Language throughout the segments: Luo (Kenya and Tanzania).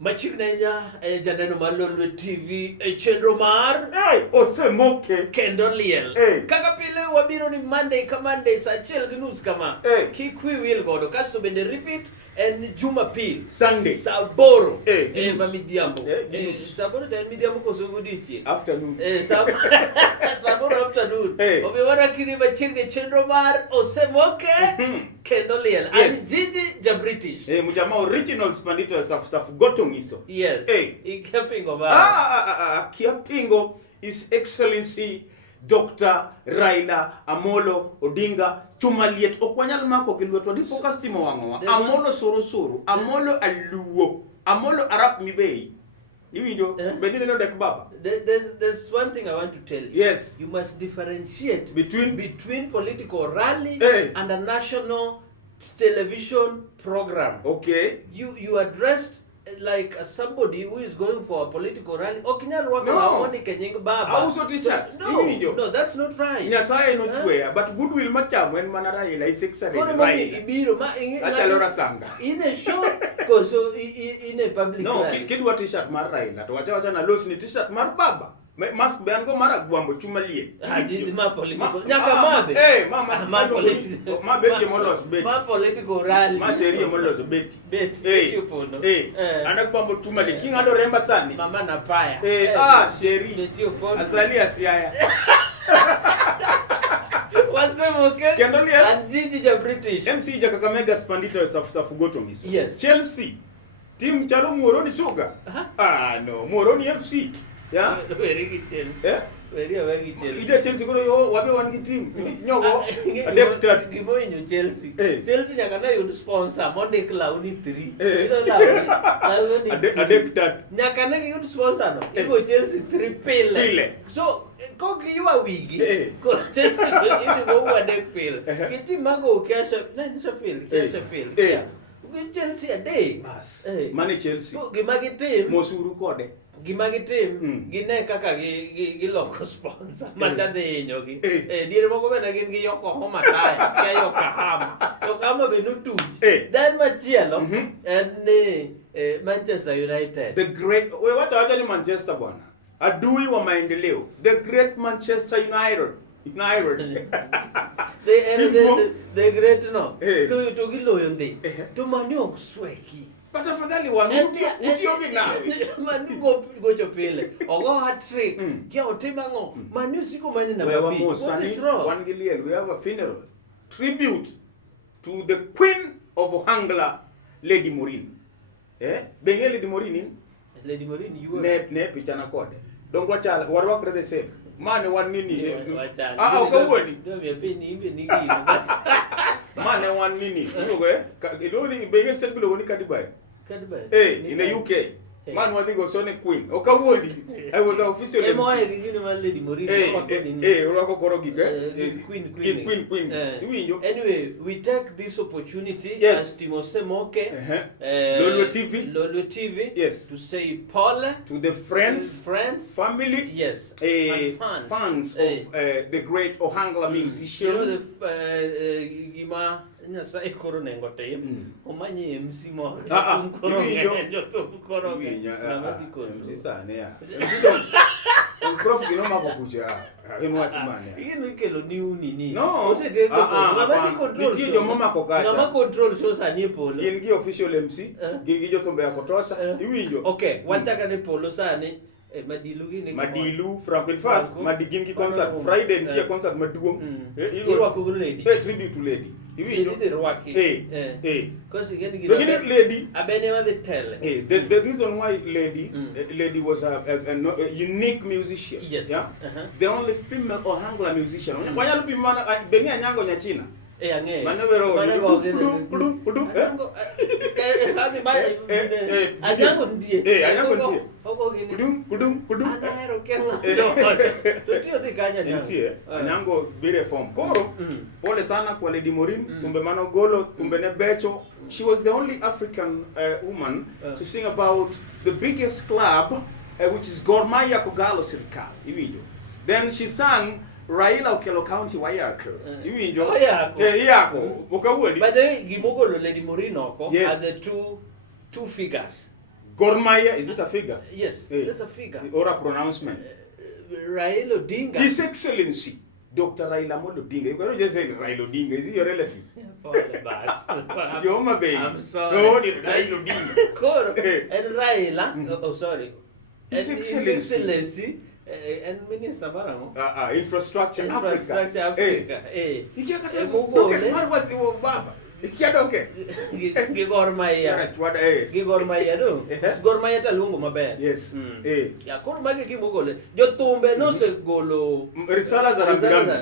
Machigneja janeno mar Lolwe Tv chenro mar Osemoke kendo liel. Kaka pile wabiro ni Monday ka Monday saa 1:30 kama. Kik wi wil godo kasto bende repeat en Jumapil Sunday saa 8 midhiambo. Saa 8 en midhiambo koso godiechieng. Afternoon. Saa 8 afternoon. Obiwara kini machigne chenro mar Osemoke kendo liel. And Gigi ja British. Mujama original spandito safu gotong iso. Yes. Ikapingo ba. Kiapingo His Excellency Dr. Raila Amolo Odinga chumaliet okwanyal mako kilwetwa di focus timo wangowa. Amolo soro Amolo aluo Amolo arap mibei. Iwinjo bedine no dek baba. There's one thing I want to tell you. Yes. You must differentiate between political rally and a national television program. Okay. You addressed like somebody who is going for a political rally. No. Also t-shirts. No, that's not right. Nyasaye no chweya, but goodwill macham when manara ila isexare. Ibiro ma achalora sanga. In a show so in a public no, rally. Kidwa t-shirt mar Raila to wacha na los ni t-shirt mar baba. Mask bango mara gwambo chumalie. Ma political. Nyaka mabe. Ma political. Ma beti molos beti. Ma political rally. Ma serie molos beti. Beti. Kiupono. Anda gwambo chumalie. King ado remba sani. Mama na paya. Serie. Beti upono. Azali asiaya. Osemoke kendo liel. And Gigi ja British. MC ja Kakamega spandito safu gotong iso. Yes. Chelsea. Team chalo Muoroni Sugar. No, Muoroni FC. Yeah. Very good team. Very Chelsea. Ija Chelsea kono yo wabe wan gi team. Nyogo adeptat gibo inyo Chelsea. Chelsea nyaka na yud sponsor mondik lawni 3. Adeptat. Nyaka na yud sponsor no. Igo Chelsea 3 pile. So kok yuwa wigi. Ko Chelsea igo adek pile. Kiti mago kesha feel. Yeah. Chelsea a day. Bas. Mane Chelsea. Gimagi team. Mosuru kode. Gimagi team gine kaka gi loko sponsor macha dhinyo gi diere moko bende gin gi Yokohama taya ke Yokohama be nutuj then machielo en Manchester United the great we wacha ni Manchester bwana adui wa maendeleo the great Manchester United the great no to giloyo ndi to manyo sweki. But afadhali utiogi nawe. Manu gocho pile. Ogo hat-trick. Kia otema ngo. Manu siko mani na mabi. What is wrong? One Giliel, we have a funeral. Tribute to the Queen of Ohangla, Lady Morin. Benye Lady Morin? Lady Morin, you are... Ne pichana kode. Don't watch all. Warwak the same. Mane one nini. Ukawoni. Don't be a penny, Mane one nini. Iloni benye stel bilo woni Kadibai. In the UK. Man was go Sonic Queen. Okawoni. I was an official MC. Lady Morin. Queen. Anyway, we take this opportunity as Osemoke, Lolwe TV, yes, to say Paul to the friends, family, yes, and fans of the great Ohangla musician. Nyasa ikoro nengo te omanye MC mo MC sana ya prof gino mabokuja emwachimane igino ikelo niu nini no ose ngabati control ndio mama kokacha ngama control show sani polo gin gi official MC gin gi jothombe akotosha iwinjo okay wataka ne polo sani Madilu Franco in fact madigin gi concert Friday ntie concert maduong ilo ko lady tribute to lady iwi the rwaki because again lady abene wa the tell the reason why lady was a unique musician, yes, the only female Ohangla musician wanya lupi mana bengi anyango nya China ange manevero kudu anyango ndie kudu anahero kenga to tio dhikanya ntie anyango bire form koro pole sana kwa Lady Morin tumbe mano golo tumbe ne becho. She was the only African woman to sing about the biggest club which is Gor Mahia Kogalo Sirikal. Then she sang Raila okelo county wayako. Iwinjo? Oyako. Iyako. Okawuodi. By the way, gimogolo Lady Morino Yes. are the two figures. Gor Mahia, is it a figure? Yes, that's a figure. Or a pronouncement? Raila Odinga. His Excellency, Dr. Raila Amolo Odinga. You cannot just say Raila Odinga. Is he your relative? You're my baby. I'm sorry. No, Raila Odinga. And Raila, oh sorry. His And Excellency. And Minister Baramo. Infrastructure Infrastructure Africa. Baba. Ikiadoke. Gigor Maya. Gigor Maya do. Gor Maya talungo maber. Yes. Ya koro magi kimogole. Jotumbe no se golo risala za Rambirambi.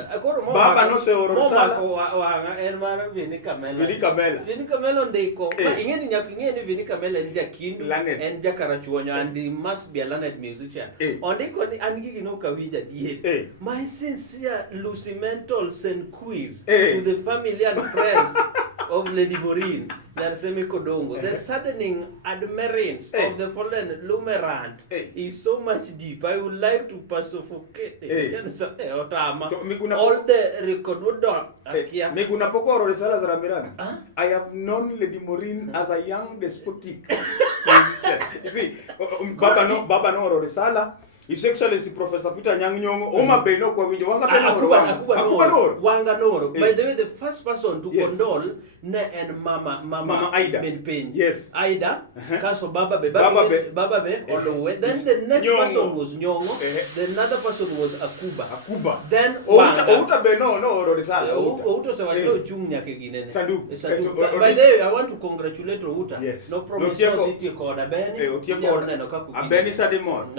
Baba no se oro risala. Wanga en mara Vini Kamela. Vini Kamela. Vini Kamela ndiko. Ma ingeni nyakingeni Vini Kamela ni jakin and jakarachuonyo and he must be a learned musician. Ondiko ni angigi no kawija diet. My sincere lucimental quiz to the family and friends of Lady Morin, Narsemi Kodongo. The saddening admirance of the fallen Lumerant is so much deep. I would like to personificate all the record Miguna Pokoro risala za Rambirambi. I have known Lady Morin as a young despotic musician. You see, Baba no risala. His Excellency Professor Peter Nyang'nyongo, Oma Beno kwa winjo wanga Beno wanga noro. By the way, the first person to condole ne and Mama Aida. Yes. Aida. Kaso Baba be Lolwe. Then the next person was Nyongo. The another person was Akuba. Then Outa Beno no Rorisala. Outa se wajilo chungnya kegine. Sandu. By the way, I want to congratulate Outa. Yes. No problem. Otie koda Beni. Otie koda. Abeni Sadimon.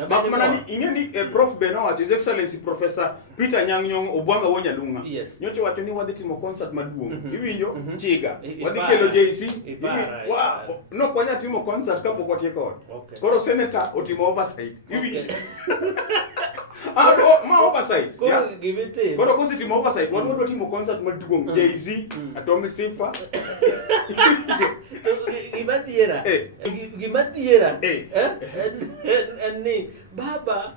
Ingeni Prof Beno, His Excellency Professor Peter Nyang'nyongo Obwanga Wonyalunga. Yes. Nyocho watu ni wadhi timo concert maduong. Iwinjo chiga. Wadhi kelo JC. No kwanya timo concert kapo kwa tieko. Koro senator otimo oversight. Iwinjo. Ma oversight. Koro give it. Koro kosi timo oversight. Wanu timo concert maduong. JC Atomic Sifa. Gimatiera. And Baba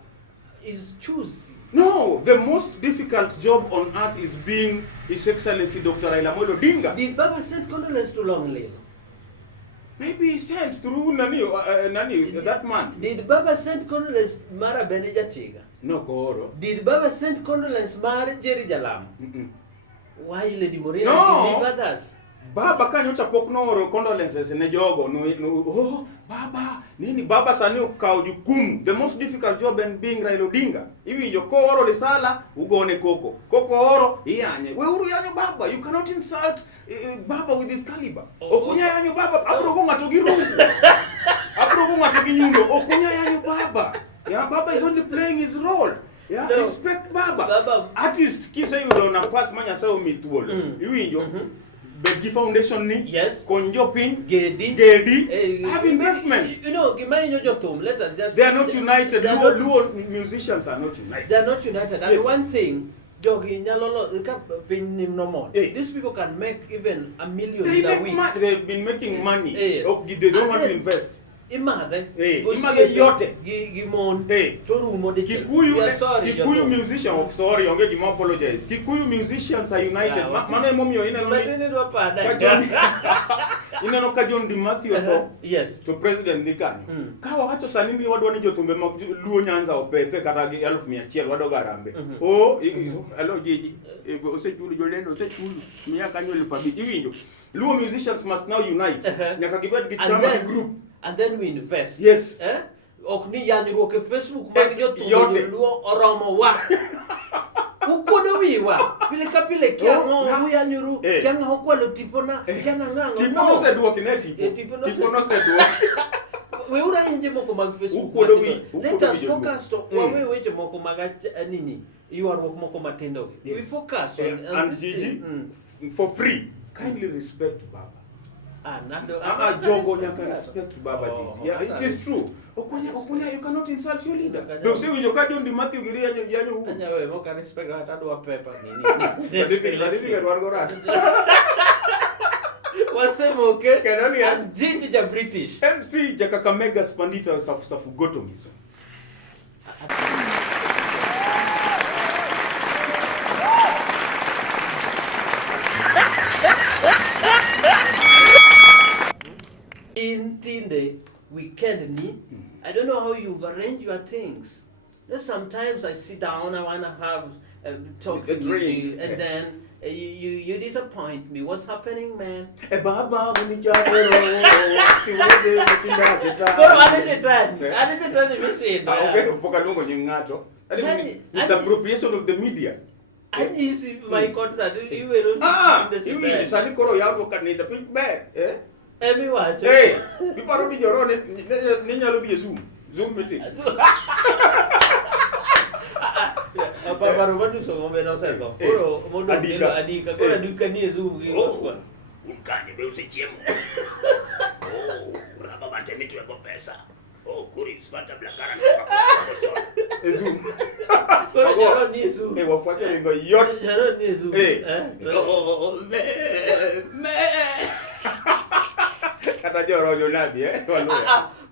is choosy. No, the most difficult job on earth is being His Excellency Dr. Raila Amolo Odinga. Did Baba send condolence to Longley? Maybe he sent through that man. Did Baba send condolence Mara Benija Chiga? No, Koro. Did Baba send condolence Mara Jerry Jalam? Why Lady Morina no. did others? Baba kanyocha pokno condolences ne jogo no Baba nini Baba sani ukao jukumu. The most difficult job in being Raila Odinga. Iwi yoko oro risala ugone koko oro iyanye we uru yanyo Baba. You cannot insult Baba with this caliber. Okunya yanyo Baba abro konga togirungu. Abro konga toginyundo okunya yanyo Baba. Yeah, Baba is only playing his role. Yeah, no. Respect Baba. Artist kisa yudo na fast manya sao mituolo. Iwi yo Bedgi Foundation ni, yes. Konjopin, Gedi, have investments. You know, let us just. They are not united. Luo musicians are not united. They are not united. And yes. One thing, these people can make even $1 million a week. They've been making money. They don't want to invest. Imade yote gimon torumo de Kikuyu musician sorry onge gimo apologize. Kikuyu musicians are united. Mano emomio ina no ina no kajon di Matthew yes to president Nikani kawa wacho sanini wadwani jotumbe mag luo Nyanza opethe kata 1100 wadogarambe alo jeji osechulu jolendo osechulu miaka nyoli fabiti iwinjo luo musicians must now unite nyaka gibed gi chama group. And then we invest. Yes. Okni yani roke Facebook magyo tu luo oromo wa. Ukodo wiwa. Pile kiango huya nyuru. Kianga hokwalo tipona. Kianga ngango. Tipono se duo kineti. Tipono se duo. We ura inje moko mag Facebook. Let us focus on wawe weje moko maga nini. You are moko matendo. We focus on and Gigi for free. Kindly respect Baba. Jogo nyaka respect Baba Gigi. Yeah, it is true. Okunya, you cannot insult your leader. Don't say when you can't do Matthew Giri and you. Anya we mo can respect ata do paper nini. Certificate war gorat. Osemoke kanoni and Gigi ja British. MC Jakakamega Spandita safu goto miso. weekend ni. I don't know how you've arranged your things. Sometimes I sit down, I want to have talk with you, and then you disappoint me. What's happening, man? Baba it's appropriation of the media. And you see my contact, you will you sali koro yawo kanisa piny ber Emi wacho. Hey, biparo ni joro ne nyalo dhi Zoom meeting. Apa baru so ngombe no seko. Koro mondo adika koro adika ni Zoom gi. Ukani be usichiemo. Raba bate mitu yako pesa. Kuri sipata blakara kwa Zoom. Koro joro ni Zoom. Wafuasi lingo yote. Joro ni Zoom. Kata joro jonabi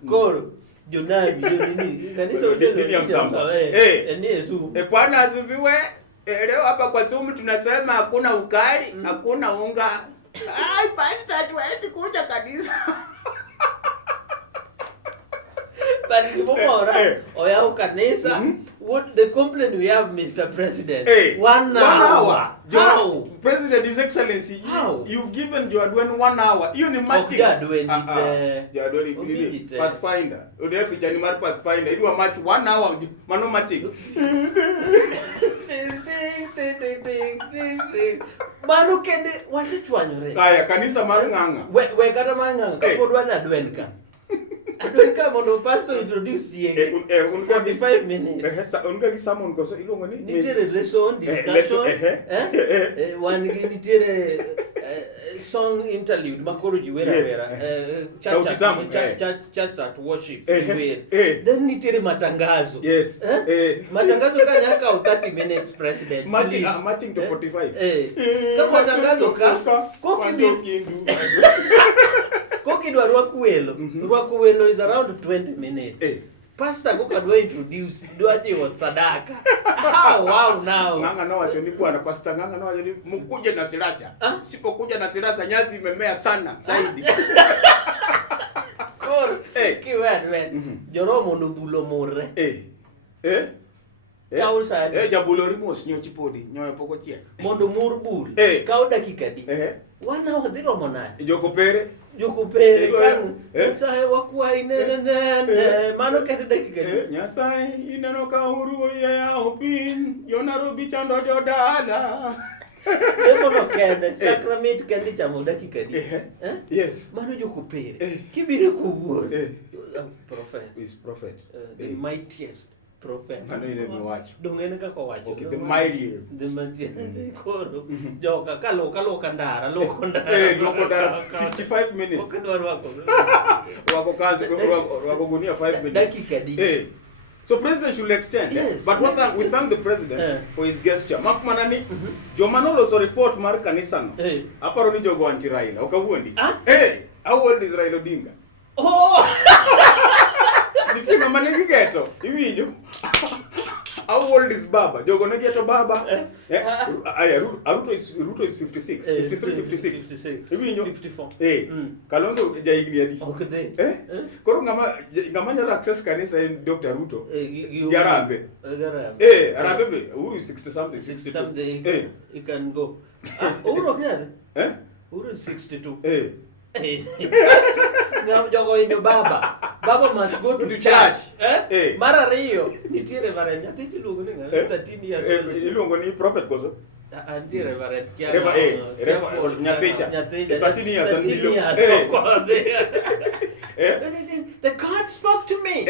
Koro jonabi nini kanisa nini amsamba ni Zoom. Bwana asifiwe. Leo hapa kwa Zoom tunasema hakuna ukali, hakuna unga. Ai pastor hatuwezi kuja kanisa. But oya kanisa, what the complaint we have, Mr. President? 1 hour. How? President, His Excellency, you've given Joadwen 1 hour. You ni matching. Joadwen Pathfinder. Ode picha ni mar Pathfinder. Idu match 1 hour mano matching. Manu kende wasichwanyore. Kaya kanisa mar nganga. We kata mar nganga kapodwa na Adwen ka. Adwen ka mondo pastor introduce chieng. 45 minutes. Unga gi summon koso ilongo ni. Nitere lesson discussion. Wan gi nitere song interlude makoro jiwera church at worship then nitere matangazo. Yes. Matangazo ka nyaka 30 minutes president. Matching to 45. Kama matangazo ka kokidwa rwako welo is around 20 minutes. Pastor go kadwa introduce dwa jiwo sadaka. Wow now. Nganga no wacho ni bwana pastor nganga no wacho ni mkuje na sirasa. Sipokuja na sirasa nyazi imemea sana zaidi. Kor kiwen joromo ndo bulo more. Kaul sa jabulo rimos nyo chipodi nyo poko chie. Mondo mur bul. Kaul dakika di. 1 hour dhiro monai. Joko pere kan sahe wakuai ne mano kete dakika di. Nyasaye ineno ka huru ya opin Yonarobi chando jodala. Emo no kende sacrament kende chamo dakika di. Yes. Mano joko pere. Kibire kuwuo. Prophet. Is prophet. The mightiest prophet. Mano ile mi wacho. Dongene ka ko wacho. The mighty. The mighty. Koro. Joka kalo kandara, loko 55 minutes. Wako kanzo wako gunia 5 minutes. Dakika di. So president should extend. Yes. But we thank the president for his gesture. Makmanani Jomanolo so report mar kanisa no. Aparo ni jogo anti Raila. Okawuondi. How old is Raila Odinga? Nitima manegi geto. Iwinjo. How old is Baba? Jogo ne geto Baba. Ruto is 56. 53, 56. Iwinjo. 54. Kalonzo jaigni adi. Okay. Koro ngama nyalo access kanisa en Dr. Ruto. Garambe. Arambe be. Uru is 60 something. 60 something. You can go. Uru kya? Uru is 62. Jogo inyo Baba must go to church. Mara riyo. Iti reverend. Ati iluongo ni 13 years old. Iluongo ni prophet koso. Anti reverend. Nyapecha. 13 years. The God spoke to me.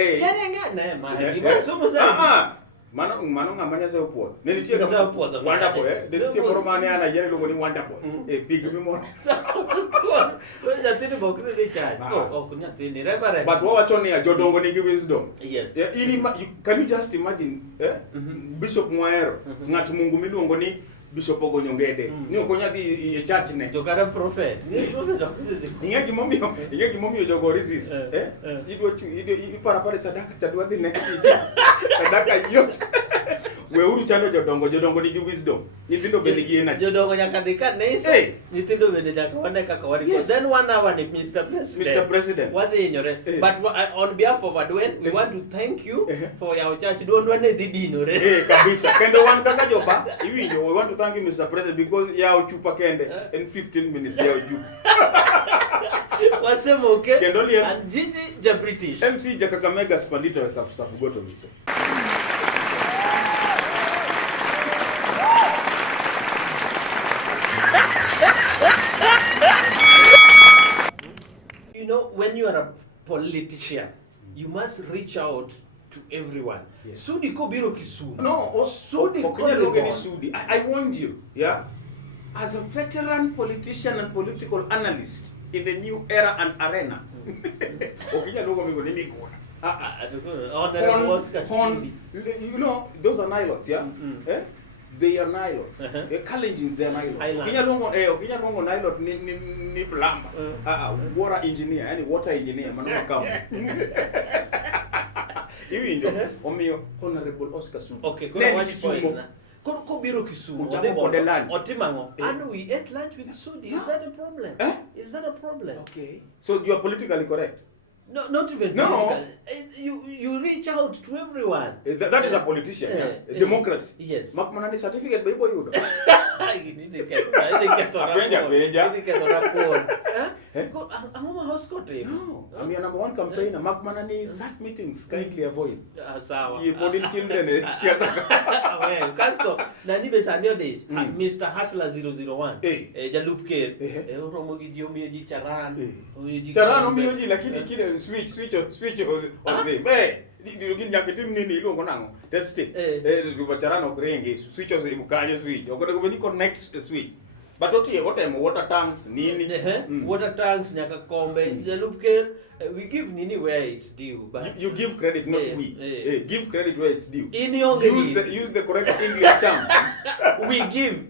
Mano ngamanya se opuodho. Ne nitie wonderful ne nitie moro mane ana yere luongo ni wonderful. Big mi moro. Nyathini bok dhi church. Ok nyathini reverend. But wawacho ni jodongo nigi wisdom. Yes. Can you just imagine Bishop Mwaero ng'at Mungu miluongo ni Bishop Ogonyongede ni okonya dhi e church ne to kara prophet ni prophet inge gimomiyo jogo resist idwa ipara sadaka chadwa dhi ne sadaka yot Weuru chando jodongo nigi wisdom. Nyithindo bende gi energy. Jodongo nyaka dhi kanisa. Nyithindo bende nyaka wane kaka warito. Then 1 hour ni Mr. President. Wadhi hinyore. But on behalf of Adwen, we want to thank you for your church. Duondwane dhi dinore. Kabisa. Kendo wan kaka jopa, iwinjo, we want to thank you Mr. President because yao chupa kende in 15 minutes yao chupa. Osemoke Kendolian and Gigi ja British. MC Jakakamega Spandita safu goto miso. You know, when you are a politician, you must reach out to everyone. Yes. Sudi ko biro Kisumu. No, Sudi ko Sudi. I warned you, yeah? As a veteran politician and political analyst in the new era and arena. You know, those are nilots, yeah? They are nilots. Kalenjins, they are nilots. Okinya longo nilot ni plumber. Water engineer, any water engineer, manoma kama. Omiyo Honorable Oscar Sudi. Okay, go watch point. Ko biro Kisumu. Otimango. And we ate lunch with Sudi. Is that a problem? Is that a problem? Okay. So you are politically correct? No, not even political. You reach out to everyone. That is a politician. Democracy. Yes. Makmanani certificate by boy. No, I'm your number one campaigner. Makmanani SAT meetings kindly avoid. You putting children. Mr. Hustler 001. Jalupke. Charan omioji lakini kile switch ose. Dirugin nyakitim nini ilongo nango. Test it. Charan okrenge switch ose mukanyo switch. Okoda kubeni connect switch. But what time water tanks nini? Water tanks nyaka kombe. Jalupke we give nini where it's due. But you give credit, not we. Give credit where it's due. Use the correct English term. We give.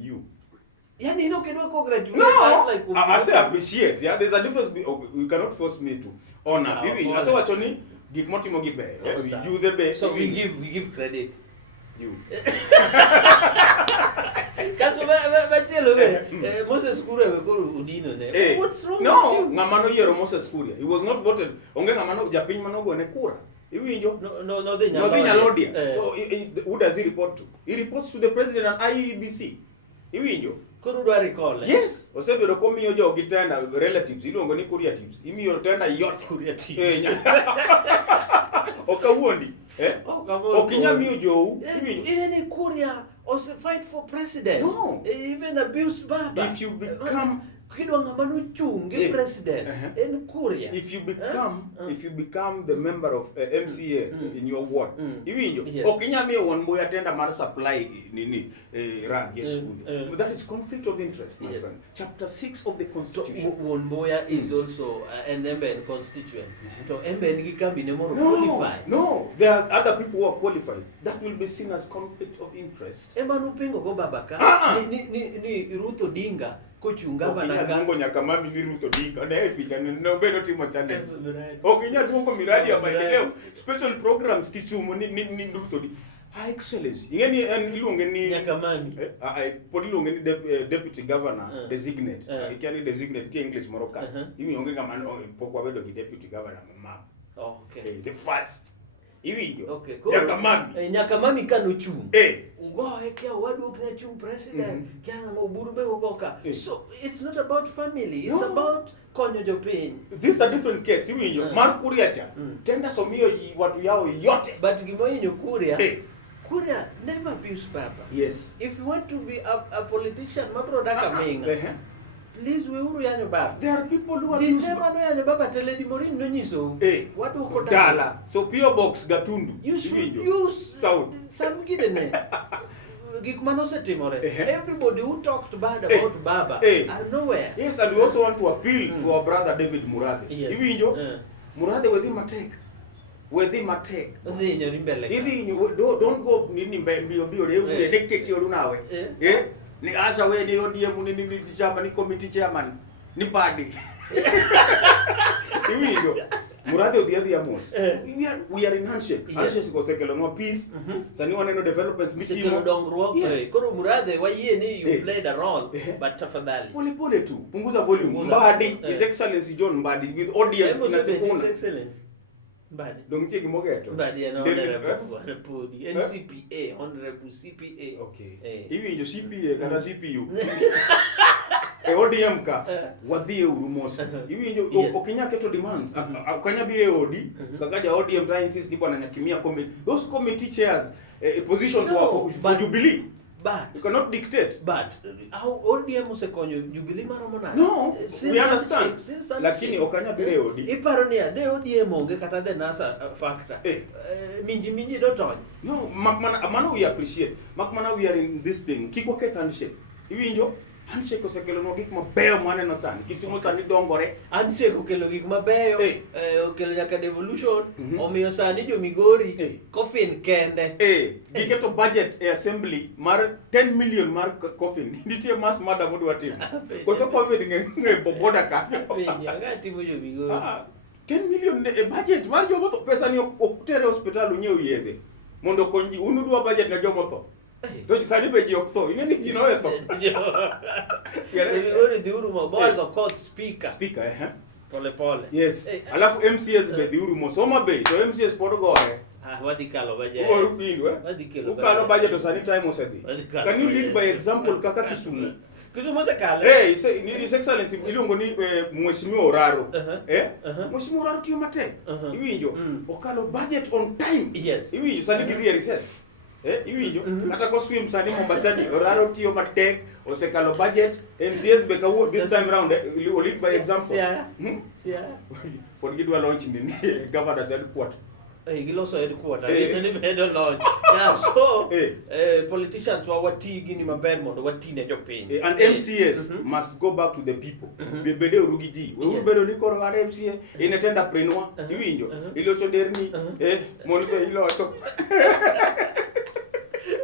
You. Yani congratulate. No, like, I say appreciate. Yeah, there's a difference. You cannot force me to honor. Bibi, I say what Tony, give more to give back. We do the best. So we give credit. You. Kaso Moses Kuria we go udino ne. What's wrong with you? No, ngamano yero Moses Kuria. He was not voted. Onge ngamano japin manogo ne kura. No, they Nyalodia. So who does he report to? He reports to the president and IEBC. Iwinjo. Kurudwa recall. Yes. Osebedo komiyo jo gitenda relatives. Iluongo ni Kuria tips. Imiyo tenda yot Kuria tips. Okawuondi. Okinya miyo jo. Even Kuria also fight for president. No. Even abuse Baba. If you become president in Korea. If you become the member of MCA in your ward, Yes. Okinyami one boy attend a mar supply nini rangi school. That is conflict of interest, my friend. Chapter 6 of the Constitution. One boy is also an MBN constituent. So MBN can be more qualified. No, there are other people who are qualified. That will be seen as conflict of interest. Emanu go babaka. Ni Ruto Dinga. Okinya dungo nyakamami ni Ruto Dinga. Na picha no bedo timo challenge. Okinya dungo miradi ya maendeleo. Special programs Kisumu ni Ruto Dinga. Her Excellency. Ingeni iluonge ni nyakamami. Podi iluonge ni deputy governor designate. Ikiani designate ti English moroka. Imi onge kama pokwa bedo ki deputy governor mama. Okay. The first. Iwinjo. Okay. Nyakamami. Nyakamami kanu chung. Ugo ekia wadu kina chung president. Kiana moburu be ugoka. So it's not about family. It's about konyo jopin. This is a different case. Iwinjo. Mar Kuria cha. Tenda somio watu yao yote. But gimoyo Kuria. Kuria never abuse Baba. Yes. If you want to be a politician, mabrodaka menga. Please we uru yanyo Baba. There are people who abuse Baba. Yanyo Baba teledi morin no nyiso. Watu uko dala. So PO Box Gatundu. You should use some gidene. Everybody who talked bad about Baba are nowhere. Yes, and we also want to appeal to our brother David Murathe. Yes. Murathe wedi matek. Don't go nini mbio dekeki olunawe. Ni asa we ni ODM ni chama ni committee chairman ni party. Iwinjo. Muradhe odhiadhi amos. We are in handshake. Handshake kosekelo no peace. Sani waneno developments mitimo dongruok. Koro Muradhe wayie ni you played a role, but tafadhali. Pole tu. Punguza volume. Mbadi, His Excellency John Mbadi with audience His Excellency Mbadi. Dong cheki mogeto. Mbadi ana honorable NCPA, honorable CPA. Okay. Hivi ndio CPA kana CPU. ODM ka wadhie urumos. Hivi ndio okinya keto demands. Okanya bire odi kakaja ODM ta insist ni bwana nyakimia committee. Those committee chairs positions for Jubilee. But you cannot dictate. But how ODM osekonyo Jubilee maromo na? No, we understand. Lakini okanya bire odi. Iparo ni ade ODM onge kata the NASA factor. Minji do tony. No, makmana we appreciate. Makmana we are in this thing. Kiko ke handshake. Hivi ndio handshake osekelo no gik mabeyo mane no sani. Kichumo sani dongore. Handshake okelo gik mabeyo. Okelo nyaka devolution. Omiyo sani jo Migori coffin kende. Giketo budget assembly mar 10 million mar coffin. Nitie mass mada modwa timo. Koso covid nge boboda ka. Anga timo jo Migori. 10 million budget mar jo motho pesa ni oktere hospital unyeo yedhe. Mondo konji unudwa budget na jo motho. To sani be ji ok tho. Ingeni ji no etho. Migori diuru boys of course speaker. Pole. Yes. Alafu MCS be diuru mo soma be to MCS pod gore. Wadhi kalo budget. Wadhi kalo. Ukalo budget to sani time osedhi. Can you lead by example kaka Kisumu? Kisumu se kalo. His Excellency ilongo ni Mheshimiwa Oraro. Mheshimiwa Oraro tiyo matek. Iwinjo okalo budget on time. Yes. Iwinjo sani gidhi recess. Iwinjo kata ko swim sani Mombasani Oraro tiyo matek osekalo budget MCS be kawo this time round lead by example. Yeah. Pod gidwa launch ni governor said what? Giloso headquarter. They made a launch. Yeah, so politicians wati gini maber mondo wati ne jopiny. And MCS must go back to the people. Bede urugiji. Bedo ni koro ngade MCA inatenda prenwa. Iwinjo. Iloso derni monito iloso.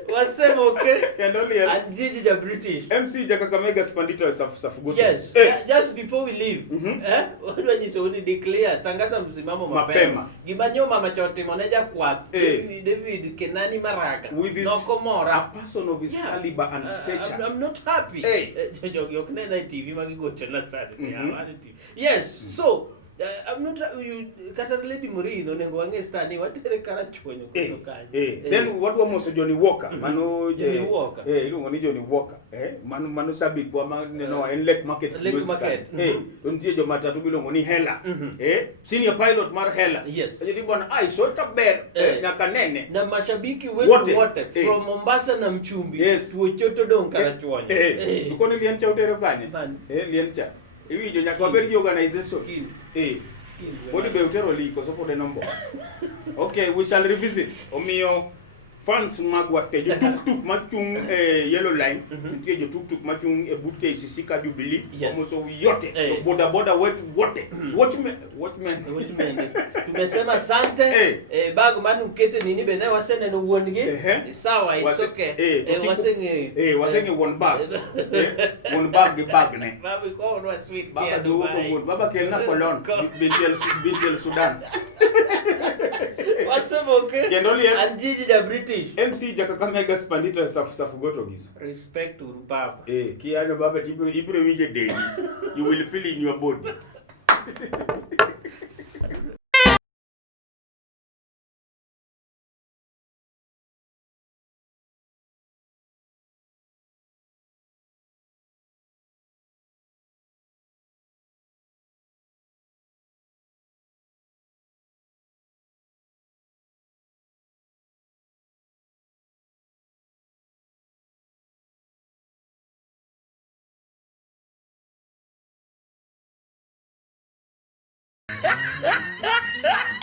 Osemoke and only and Gigi the British. MC Jakakamega Spandito Safugoto. Yes. Just before we leave, when you so declare tangaza msimamo mapema. Gibanyo mama chote moneja kwa David Kenani Maraga. With this a person of his caliber and stature. I'm not happy. Yoknena TV magigo chela sana. Yes. So I'm not you kata lady Murino nengo ange stani watere kara chonyo kutokanye. Then what was Johnny Walker? Mano Johnny Walker. Ilungo ni Johnny Walker. Mano sabi kwa no en Lake Market. Lake Market. Dontie jo matatu bilongo ni Hela. Senior pilot mar Hela. Yes. Jadi bwana so taber nyaka nene. Na mashabiki wetu wote from Mombasa na Mchumbi. Tuochoto don kara chonyo. Duko ni liencha utero kanye. Liencha. Iwinjo nyaka waber gi organization. Body be utero liko so pod nombo. Okay, we shall revisit. Omiyo fans magwate jo tuk machung yellow line. Nitie jo tuk machung e butke sisika Jubilee. Omoso yote. Boda wetu wote. Watchmen. Tumesema sante. Bag manu kete nini bene wasene no wongi. Sawa, it's okay. Wasenge one bag. One bag ne. Baba ko no sweet. Baba do ko baba kelna kolon. Bintel Sudan. Osemoke and Gigi the British. MC Jakakamega Spandito Safugoto gizo. Respect to Baba. Kianyo baba ibure wije daily. You will feel in your body. Ha ha ha!